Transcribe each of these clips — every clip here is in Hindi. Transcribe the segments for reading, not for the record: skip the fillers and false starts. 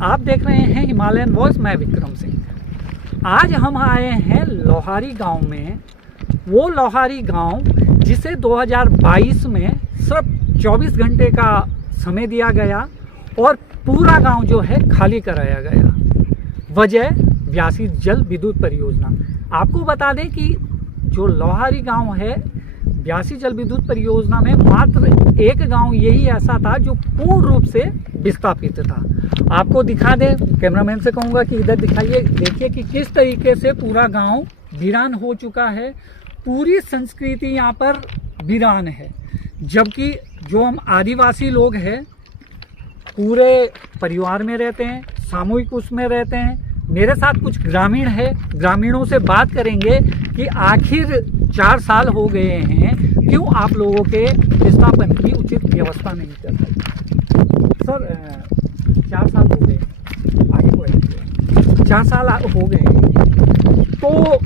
आप देख रहे हैं हिमालयन वॉइस। मैं विक्रम सिंह। आज हम आए हैं लोहारी गांव में। वो लोहारी गांव जिसे 2022 में सिर्फ 24 घंटे का समय दिया गया और पूरा गांव जो है खाली कराया गया। वजह ब्यासी जल विद्युत परियोजना। आपको बता दें कि जो लोहारी गांव है, ब्यासी जल विद्युत परियोजना में मात्र एक गांव यही ऐसा था जो पूर्ण रूप से विस्थापित था। आपको दिखा दे, कैमरामैन से कहूँगा कि इधर दिखाइए। देखिए कि किस तरीके से पूरा गांव वीरान हो चुका है। पूरी संस्कृति यहाँ पर वीरान है। जबकि जो हम आदिवासी लोग हैं पूरे परिवार में रहते हैं, सामूहिक उसमें रहते हैं। मेरे साथ कुछ ग्रामीण है, ग्रामीणों से बात करेंगे कि आखिर 4 साल हो गए हैं, क्यों आप लोगों के विस्थापन की उचित व्यवस्था नहीं कर रही। सर 4 साल हो गए, आगे बढ़ेंगे। 4 साल हो गए, तो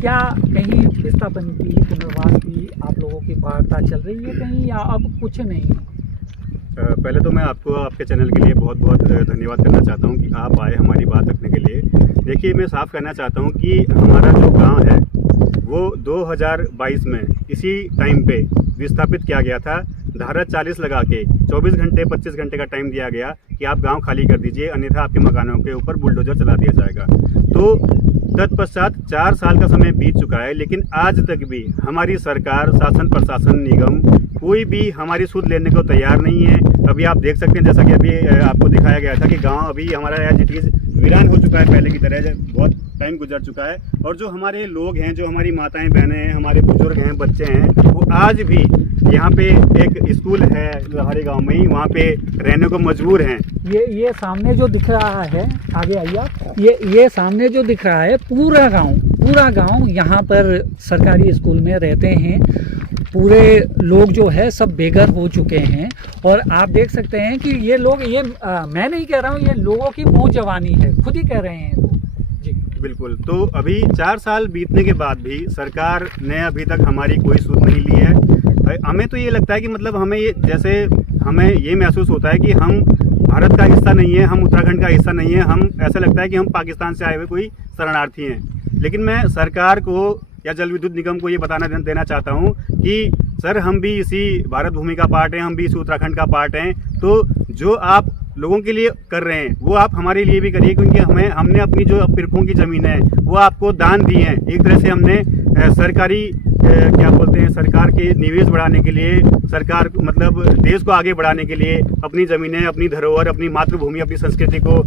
क्या कहीं विस्थापन की, पुनर्वास की आप लोगों की वार्ता चल रही है कहीं, या अब कुछ नहीं? पहले तो मैं आपको आपके चैनल के लिए बहुत बहुत धन्यवाद करना चाहता हूं कि आप आए हमारी बात रखने के लिए। देखिए, मैं साफ कहना चाहता हूं कि हमारा जो गांव है वो 2022 में इसी टाइम पे विस्थापित किया गया था। धारा 40 लगा के 24 घंटे 25 घंटे का टाइम दिया गया कि आप गांव खाली कर दीजिए, अन्यथा आपके मकानों के ऊपर बुलडोजर चला दिया जाएगा। तो तत्पश्चात 4 साल का समय बीत चुका है, लेकिन आज तक भी हमारी सरकार, शासन, प्रशासन, निगम कोई भी हमारी सुध लेने को तैयार नहीं है। अभी आप देख सकते हैं, जैसा कि अभी आपको दिखाया गया था कि गांव अभी हमारा एज इट इज वीरान हो चुका है। पहले की तरह बहुत टाइम गुजर चुका है। और जो हमारे लोग हैं, जो हमारी माताएं बहनें हैं, हमारे बुजुर्ग हैं, बच्चे हैं, वो आज भी यहाँ पे एक स्कूल है लोहारी गांव में ही, वहाँ पे रहने को मजबूर हैं। ये सामने जो दिख रहा है, आगे आइए आप। ये सामने जो दिख रहा है पूरा गांव यहाँ पर सरकारी स्कूल में रहते हैं। पूरे लोग जो है सब बेघर हो चुके हैं। और आप देख सकते हैं कि ये लोग, मैं नहीं कह रहा हूँ, ये लोगों की मुँह जवानी है, खुद ही कह रहे हैं लोग जी। बिल्कुल। तो अभी 4 साल बीतने के बाद भी सरकार ने अभी तक हमारी कोई सुध नहीं ली है। हमें तो ये लगता है कि मतलब हमें ये महसूस होता है कि हम भारत का हिस्सा नहीं है, हम उत्तराखंड का हिस्सा नहीं है। हम ऐसा लगता है कि हम पाकिस्तान से आए हुए कोई शरणार्थी हैं। लेकिन मैं सरकार को या जल विद्युत निगम को ये देना चाहता हूँ कि सर, हम भी इसी भारत भूमि का पार्ट हैं, हम भी इसी उत्तराखंड का पार्ट हैं। तो जो आप लोगों के लिए कर रहे हैं वो आप हमारे लिए भी करिए, क्योंकि हमने अपनी जो पिरखों की ज़मीन है वो आपको दान दी है। एक तरह से हमने सरकारी सरकार के निवेश बढ़ाने के लिए, सरकार मतलब देश को आगे बढ़ाने के लिए अपनी ज़मीनें, अपनी धरोहर, अपनी मातृभूमि, अपनी संस्कृति को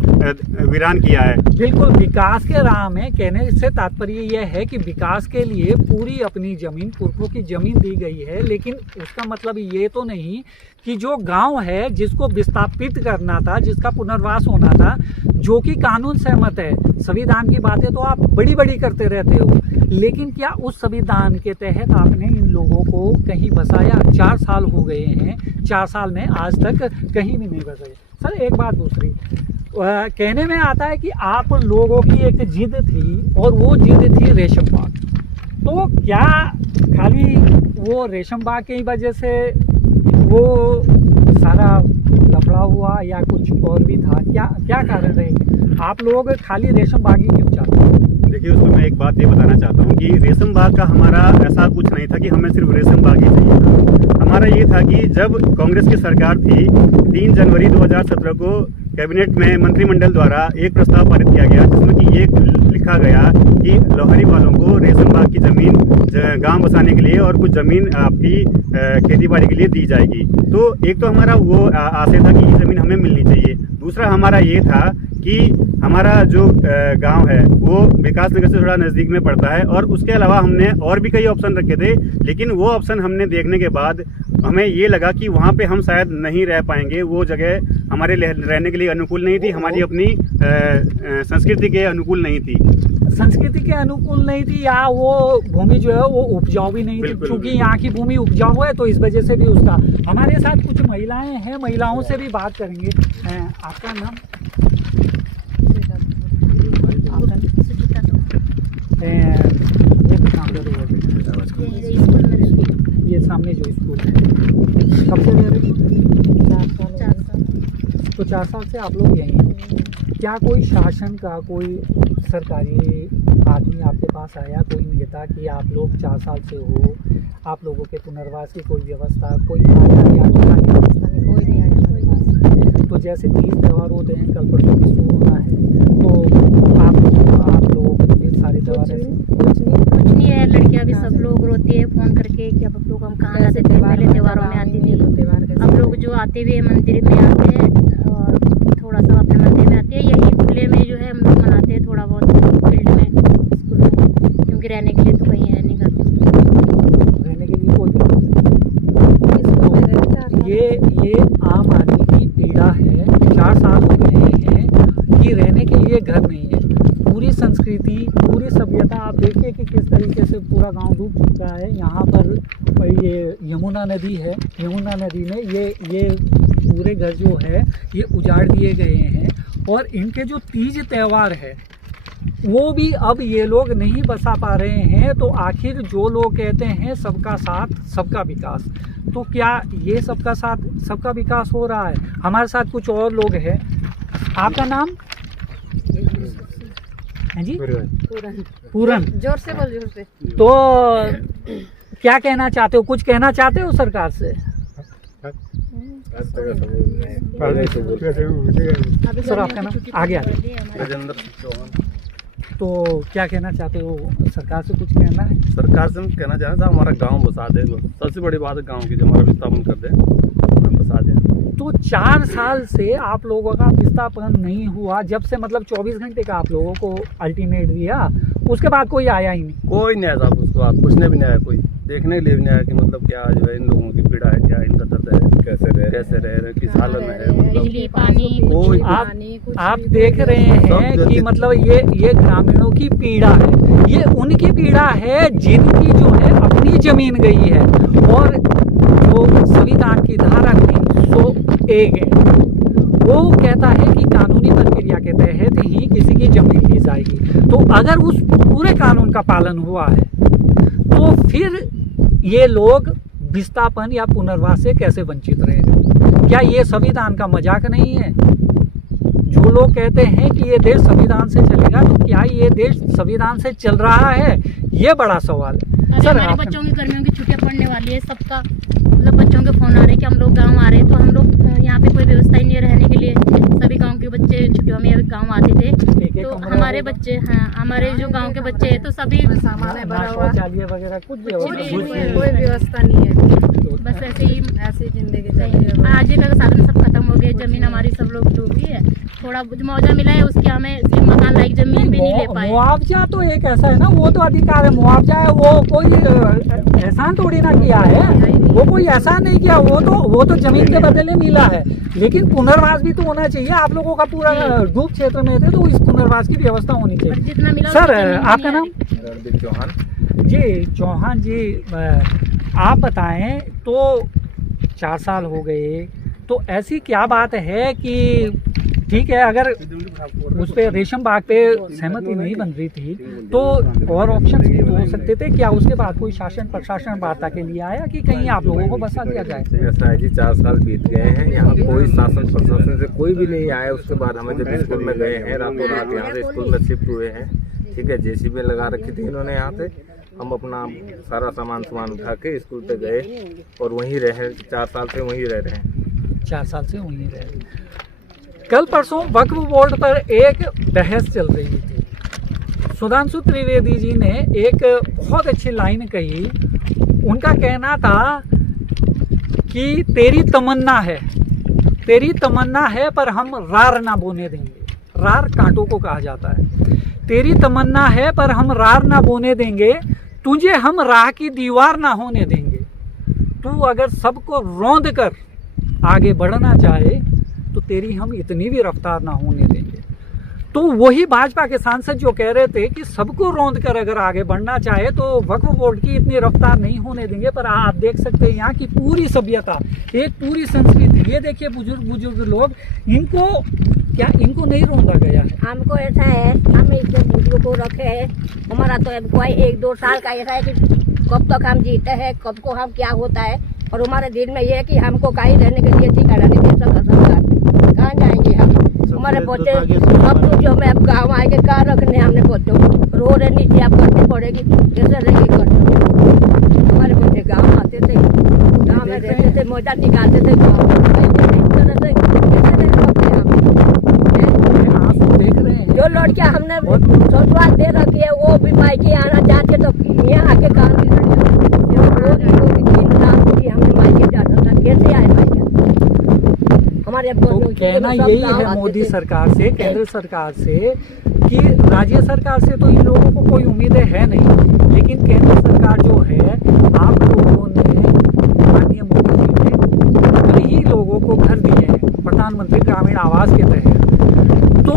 वीरान किया है। बिल्कुल, विकास के राह में कहने से तात्पर्य यह है कि विकास के लिए पूरी अपनी ज़मीन, पुरखों की ज़मीन दी गई है। लेकिन उसका मतलब ये तो नहीं कि जो गांव है जिसको विस्थापित करना था, जिसका पुनर्वास होना था, जो कि कानून सहमत है। संविधान की बातें तो आप बड़ी बड़ी करते रहते हो, लेकिन क्या उस संविधान के तहत आपने इन लोगों को कहीं बसाया? 4 साल हो गए हैं, 4 साल में आज तक कहीं भी नहीं बसाए। सर एक बात दूसरी, कहने में आता है कि आप लोगों की एक जिद थी, और वो जिद थी रेशम बाग। तो क्या खाली वो रेशम बाग की वजह से वो सारा लफड़ा हुआ, या कुछ और भी था? क्या कारण रहे? आप लोग खाली रेशम बाग ही क्यों चाहते हैं? देखिए, उसमें मैं एक बात ये बताना चाहता हूँ कि रेशम बाग का हमारा ऐसा कुछ नहीं था कि हमें सिर्फ रेशम बाग ही चाहिए था। हमारा ये था कि जब कांग्रेस की सरकार थी, 3 जनवरी 2017 को कैबिनेट में मंत्रिमंडल द्वारा एक प्रस्ताव पारित किया गया, जिसमें कि ये लिखा गया कि लोहारी वालों को रेशम बाग की ज़मीन गांव बसाने के लिए और कुछ ज़मीन आपकी खेती बाड़ी के लिए दी जाएगी। तो एक तो हमारा वो आशय था कि ये ज़मीन हमें मिलनी चाहिए। दूसरा हमारा ये था कि हमारा जो गांव है वो विकास नगर से थोड़ा नज़दीक में पड़ता है, और उसके अलावा हमने और भी कई ऑप्शन रखे थे। लेकिन वो ऑप्शन हमने देखने के बाद हमें ये लगा कि वहाँ पे हम शायद नहीं रह पाएंगे। वो जगह हमारे रहने के लिए अनुकूल नहीं थी, हमारी अपनी संस्कृति के अनुकूल नहीं थी। संस्कृति के अनुकूल नहीं थी, या वो भूमि जो है वो उपजाऊ भी नहीं थी, क्योंकि यहाँ की भूमि उपजाऊ है, तो इस वजह से भी उसका। हमारे साथ कुछ महिलाएं हैं, महिलाओं से भी बात करेंगे। आपका नाम? ये सामने जो स्कूल है, कब से रह रहे हैं? 4 साल। तो 4 साल से आप लोग यहीं हैं। क्या कोई शासन का कोई सरकारी आदमी आपके पास आया, कोई नेता कि आप लोग 4 साल से हो, आप लोगों के पुनर्वास की कोई व्यवस्था कोई आया या कोई नहीं आया हमारे पास। तो जैसे 30 त्यौहार होते हैं, कल परसों की शुरू होना है, तो आप लोगों को फिर सारे त्यौहार ऐसे कुछ नहीं है। लड़कियां भी सब लोग रोती है फोन करके कि अब लोग हम कहाँ जाते थे, पहले त्योहारों में आती थी। अब लोग जो आते हुए मंदिर में आते हैं और थोड़ा सा अपने मंदिर में आते हैं, यही खुले में जो है हम लोग मनाते हैं थोड़ा बहुत फील्ड में, स्कूल में, क्योंकि रहने के लिए तो कहीं है नहीं घर। रहने के लिए कोई ये आम आदमी की पीड़ा है। 4 साल हो गए हैं कि रहने के लिए घर नहीं है। पूरी संस्कृति, पूरी सभ्यता आप देखिए कि किस तरीके से पूरा गांव डूब चुका है। यहाँ पर ये यमुना नदी है, यमुना नदी में ये पूरे घर जो है ये उजाड़ दिए गए हैं। और इनके जो तीज त्यौहार है वो भी अब ये लोग नहीं बसा पा रहे हैं। तो आखिर जो लोग कहते हैं सबका साथ सबका विकास, तो क्या ये सबका साथ सबका विकास हो रहा है? हमारे साथ कुछ और लोग हैं। आपका नाम है जी? पूरन। जोर से बोल, जोर से। तो क्या कहना चाहते हो? कुछ कहना चाहते हो सरकार से? सर आपका नाम? आगे राजेंद्र चौहान। तो क्या कहना चाहते हो? सरकार से कुछ कहना है? सरकार से हम कहना चाहते हैं हमारा गांव बसा दे, सबसे बड़ी बात है गांव की, जो हमारा विस्थापन कर दे, हम बसा दें। तो 4 साल से आप लोगों का विस्थापन नहीं हुआ, जब से मतलब 24 घंटे का आप लोगों को अल्टीमेट दिया, उसके बाद कोई आया ही नहीं? कोई नहीं आया साहब, उसको आप पूछने भी नहीं आया, कोई देखने के लिए भी नहीं आया कि मतलब क्या जो है इन लोगों की पीड़ा है, क्या इनका दर्द है, कैसे रह रहे किस हालत में है। बिजली पानी कोई आप देख रहे हैं कि मतलब ये ग्रामीणों की पीड़ा है, ये उनकी पीड़ा है जिनकी जो है अपनी जमीन गई है। और जो संविधान की धारा 301 है वो कहता है कि कानूनी प्रक्रिया के तहत ही किसी की जमीन ली जाएगी। तो अगर उस पूरे कानून का पालन हुआ है तो फिर ये लोग विस्थापन या पुनर्वास से कैसे वंचित रहेंगे? क्या ये संविधान का मजाक नहीं है? जो लोग कहते हैं कि ये देश संविधान से चलेगा, तो क्या ये देश संविधान से चल रहा है? ये बड़ा सवाल है। सर हमारे बच्चों की गर्मियों की छुट्टियां पड़ने वाली है, सबका मतलब बच्चों के फोन आ रहे हैं कि हम लोग गांव आ रहे हैं। तो हम लोग यहाँ पे कोई व्यवस्था ही नहीं है रहने के लिए। सभी गांव के बच्चे छुट्टियों में गांव आते थे, तो हमारे बच्चे, हाँ हमारे जो गांव के बच्चे हैं, तो सभी सामान वगैरह कुछ कोई व्यवस्था नहीं है। बस ऐसे ही जिंदगी आज का साधन सब खत्म हो गए। जमीन हमारी सब लोग डूब गई है। थोड़ा मुआवजा मिला है, उसके हमें सिर्फ मकान लायक जमीन भी नहीं ले पाए। मुआवजा तो एक ऐसा है ना, वो तो अधिकार है, मुआवजा है, वो कोई एहसान थोड़ी ना किया है, वो कोई एहसान नहीं किया, वो तो जमीन के बदले मिला है। लेकिन पुनर्वास भी तो होना चाहिए। आप लोगों का पूरा डूब क्षेत्र में थे, तो इस पुनर्वास की व्यवस्था होनी चाहिए। जितना मिला सर आपका नाम? रणदीप चौहान जी। चौहान जी, आप बताएं, तो 4 साल हो गए, तो ऐसी क्या बात है कि ठीक है, अगर उस पे रेशम बाग पे सहमति नहीं बन रही थी तो और ऑप्शन हो सकते थे क्या? उसके बाद कोई शासन प्रशासन वार्ता के लिए आया कि कहीं आप लोगों को बसा दिया जाए? ऐसा है जी, 4 साल बीत गए हैं, यहाँ कोई शासन प्रशासन से कोई भी नहीं आया। उसके बाद हमें जब स्कूल में गए हैं, रातों रात यहाँ से स्कूल में शिफ्ट हुए हैं, ठीक है, जेसीबी लगा रखी थी इन्होंने यहाँ पे। हम अपना सारा सामान उठा के स्कूल पे गए और वहीं रहे। 4 साल से वहीं रह रहे हैं। 4 साल से वहीं रहे। कल परसों वक्फ बोर्ड पर एक बहस चल रही थी। सुधांशु त्रिवेदी जी ने एक बहुत अच्छी लाइन कही। उनका कहना था कि तेरी तमन्ना है पर हम रार ना बोने देंगे। रार कांटों को कहा जाता है। तेरी तमन्ना है पर हम रार ना बोने देंगे, तुझे हम राह की दीवार ना होने देंगे। तू अगर सबको रौंद कर आगे बढ़ना चाहे तो तेरी हम इतनी भी रफ्तार ना होने देंगे। तो वही भाजपा के सांसद जो कह रहे थे कि सबको रौंद कर अगर आगे बढ़ना चाहे तो वक्फ बोर्ड की इतनी रफ्तार नहीं होने देंगे। पर आप देख सकते हैं यहाँ की पूरी सभ्यता, एक पूरी संस्कृति, ये देखिए बुजुर्ग लोग, इनको नहीं रौंदा गया है। हमको ऐसा है, हम इतने बुजुर्ग को रखे हैं, हमारा तो कोई 1-2 साल का ऐसा है कि कब तक हम जीते हैं, कब को हम क्या होता है। और हमारे दिल में ये है कि हमको कहीं रहने के लिए ठिकाना नहीं दे सकता सरकार। कहाँ जाएंगे हम? हमारे बच्चे अब तो जो मैं अब गाँव आएंगे कहाँ रखने हमने बच्चों को? रो रहे नीचे अब करनी पड़ेगी, कैसे रहेंगे करते? हमारे बच्चे गाँव आते थे, गाँव में रहते थे, मोजा निकालते थे गाँव देख रहे हैं जो लड़कियां हमने ससुराल दे रखी है वो भी मायके आना चाहते तो यहाँ आके काम नहीं हमने मायके जाना था, कैसे आए मायके? हमारे तो कहना यही है मोदी सरकार से, केंद्र सरकार से, कि राज्य सरकार से तो इन लोगों को कोई उम्मीदें है नहीं, लेकिन केंद्र सरकार जो है, आप लोगों ने, माननीय मोदी जी ने कई लोगों को घर दिए हैं प्रधानमंत्री ग्रामीण आवास के तहत। तो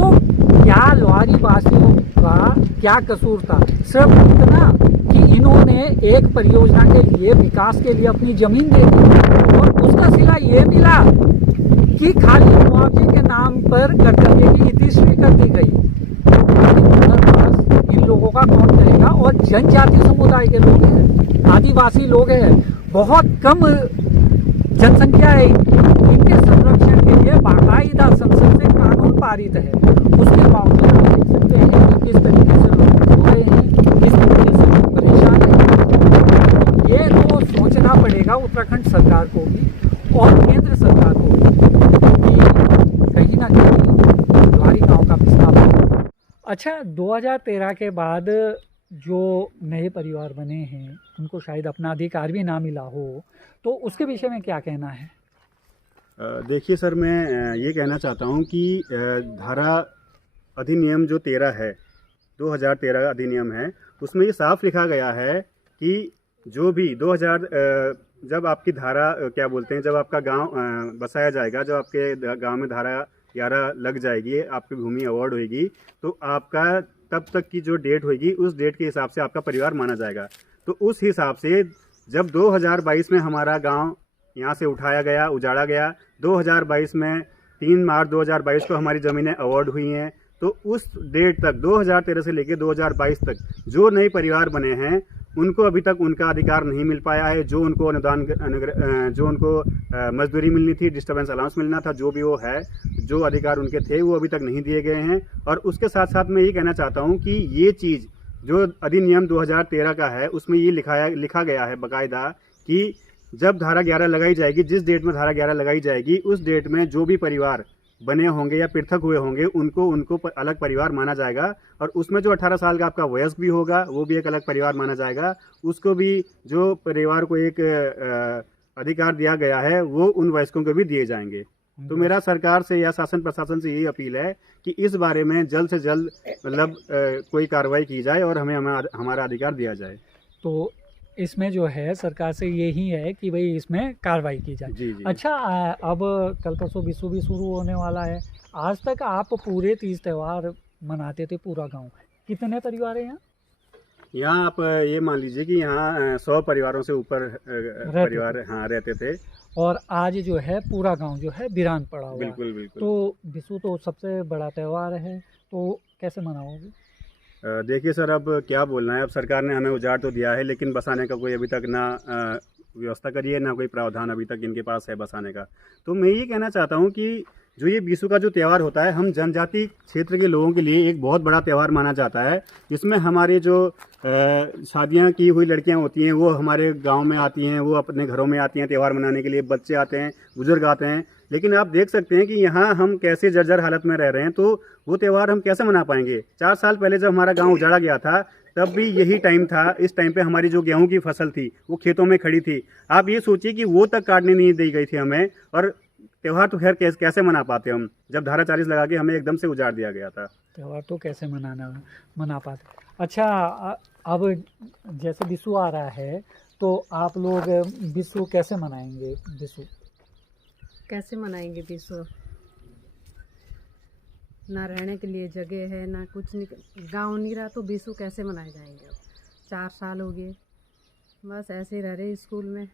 क्या लोहारी वासियों का क्या कसूर था? सिर्फ इतना कि इन्होंने एक परियोजना के लिए, विकास के लिए अपनी जमीन दे दी और उसका सिला ये मिला कि खाली मुआवजे के नाम पर कर्तव्य की इतिश्री कर दी गई। इन लोगों का कौन करेगा? और जनजाति समुदाय के लोग हैं, आदिवासी लोग हैं, बहुत कम जनसंख्या है, इनके संरक्षण के लिए बाकायदा संसद से कानून पारित है। उसके बावजूद हम देख सकते हैं कि किस तरीके से लोग सो रहे हैं, किस तरीके से लोग परेशान हैं। ये तो सोचना पड़ेगा उत्तराखंड सरकार को भी और केंद्र सरकार को भी कि कहीं ना कहीं लोहारी गाँव का विस्तार। अच्छा, 2013 के बाद जो नए परिवार बने हैं उनको शायद अपना अधिकार भी ना मिला हो, तो उसके विषय में क्या कहना है? देखिए सर, मैं ये कहना चाहता हूँ कि धारा अधिनियम जो 13 है, 2013 अधिनियम है, उसमें ये साफ लिखा गया है कि जो भी 2000 जब आपकी धारा क्या बोलते हैं, जब आपका गांव बसाया जाएगा, जब आपके गांव में धारा 11 लग जाएगी, आपकी भूमि अवार्ड होगी, तो आपका तब तक की जो डेट होगी उस डेट के हिसाब से आपका परिवार माना जाएगा। तो उस हिसाब से जब 2022 में हमारा गांव यहाँ से उठाया गया, उजाड़ा गया, 2022 में 3 मार्च 2022 को हमारी ज़मीनें अवार्ड हुई हैं, तो उस डेट तक 2013 से लेकर 2022 तक जो नए परिवार बने हैं उनको अभी तक उनका अधिकार नहीं मिल पाया है। जो उनको अनुदान, जो उनको मजदूरी मिलनी थी, डिस्टर्बेंस अलाउंस मिलना था, जो भी वो है, जो अधिकार उनके थे वो अभी तक नहीं दिए गए हैं। और उसके साथ साथ मैं ये कहना चाहता हूँ कि ये चीज़ जो अधिनियम 2013 का है उसमें ये लिखा गया है बाकायदा कि जब धारा 11 लगाई जाएगी, जिस डेट में धारा 11 लगाई जाएगी उस डेट में जो भी परिवार बने होंगे या पृथक हुए होंगे उनको अलग परिवार माना जाएगा। और उसमें जो 18 साल का आपका वयस्क भी होगा वो भी एक अलग परिवार माना जाएगा। उसको भी, जो परिवार को एक अधिकार दिया गया है, वो उन वयस्कों को भी दिए जाएंगे। तो मेरा सरकार से या शासन प्रशासन से यही अपील है कि इस बारे में जल्द से जल्द मतलब कोई कार्रवाई की जाए और हमें हमारा अधिकार दिया जाए। तो इसमें जो है सरकार से यही है कि भाई इसमें कार्रवाई की जाए। जी जी। अच्छा, अब कल परसों विशु भी शुरू होने वाला है। आज तक आप पूरे 30 त्यौहार मनाते थे पूरा गांव, कितने परिवार हैं यहाँ? यहाँ आप ये मान लीजिए कि यहाँ 100 परिवारों से ऊपर परिवार रहते थे। और आज जो है पूरा गांव जो है वीरान पड़ा हुआ है। बिल्कुल बिल्कुल। तो विशु तो सबसे बड़ा त्यौहार है, तो कैसे मनाओगे? देखिए सर, अब क्या बोलना है, अब सरकार ने हमें उजाड़ तो दिया है लेकिन बसाने का कोई अभी तक ना व्यवस्था करी है, ना कोई प्रावधान अभी तक इनके पास है बसाने का। तो मैं ये कहना चाहता हूँ कि जो ये विशु का जो त्यौहार होता है, हम जनजाति क्षेत्र के लोगों के लिए एक बहुत बड़ा त्यौहार माना जाता है। इसमें हमारे जो शादियां की हुई लड़कियां होती हैं वो हमारे गांव में आती हैं, वो अपने घरों में आती हैं त्यौहार मनाने के लिए, बच्चे आते हैं, बुजुर्ग आते हैं। लेकिन आप देख सकते हैं कि यहाँ हम कैसे जर्जर हालत में रह रहे हैं, तो वो त्यौहार हम कैसे मना पाएंगे? 4 साल पहले जब हमारा गाँव उजाड़ा गया था तब भी यही टाइम था। इस टाइम पे हमारी जो गेहूं की फसल थी वो खेतों में खड़ी थी। आप ये सोचिए कि वो तक काटने नहीं दी गई थी हमें, और त्यौहार तो खैर कैसे मना पाते हम, जब धारा 40 लगा के हमें एकदम से उजाड़ दिया गया था। त्यौहार तो कैसे मना पाते। अच्छा, अब जैसे विशु आ रहा है तो आप लोग विशु कैसे मनाएंगे? विशु कैसे मनाएंगे? विशु ना रहने के लिए जगह है, ना कुछ नहीं, गांव नहीं रहा तो विशु कैसे मनाए जाएंगे? अब 4 साल हो गए, बस ऐसे ही रह रहे स्कूल में,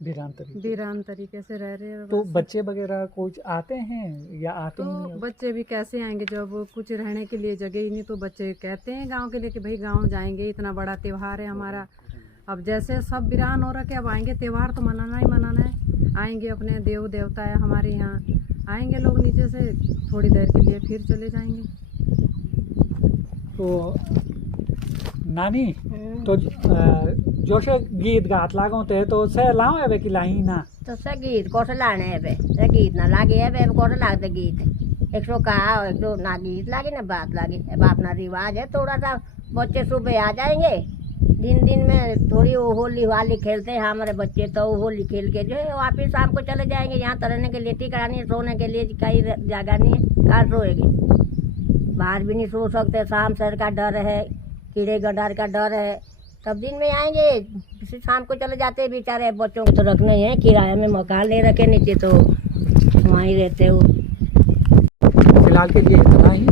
वीरान तरीके से रह रहे हैं। तो बच्चे वगैरह कुछ आते हैं या आते तो नहीं? बच्चे भी कैसे आएंगे जब कुछ रहने के लिए जगह ही नहीं? तो बच्चे कहते हैं गांव के लिए कि भाई गांव जाएंगे, इतना बड़ा त्यौहार है हमारा। अब जैसे सब वीरान हो रखे, अब आएंगे, त्यौहार तो मनाना ही मनाना है। आएंगे, अपने देव देवता है हमारे यहाँ, आएंगे लोग नीचे से, थोड़ी देर के लिए फिर चले जाएंगे। तो नानी तो जो से गीत गात लागो ते तो से लाओ है कि लाई ना तो से गीत कोसे लाने है बे, से गीत ना लागे है बे, कोसे लागते गीत। एक सौ कहा, एक सौ ना गीत लागे ना बात लागे। अब अपना रिवाज है, थोड़ा सा बच्चे सुबह आ जाएंगे, दिन में थोड़ी होली वाली खेलते हैं हमारे बच्चे, तो होली खेल के जो है वापिस शाम को चले जाएंगे। यहाँ तरहने के लिए टिकरानी है, सोने के लिए कहीं जगह नहीं है, कहाँ सोएंगे, बाहर भी नहीं सो सकते, शाम सर का डर है, कीड़े गडार का डर है। तब दिन में आएंगे, फिर शाम को चले जाते हैं। बेचारे बच्चों को तो रखने हैं, किराए में मकान ले रखे नीचे, तो वहीं रहते हो। फिलहाल के लिए इतना ही।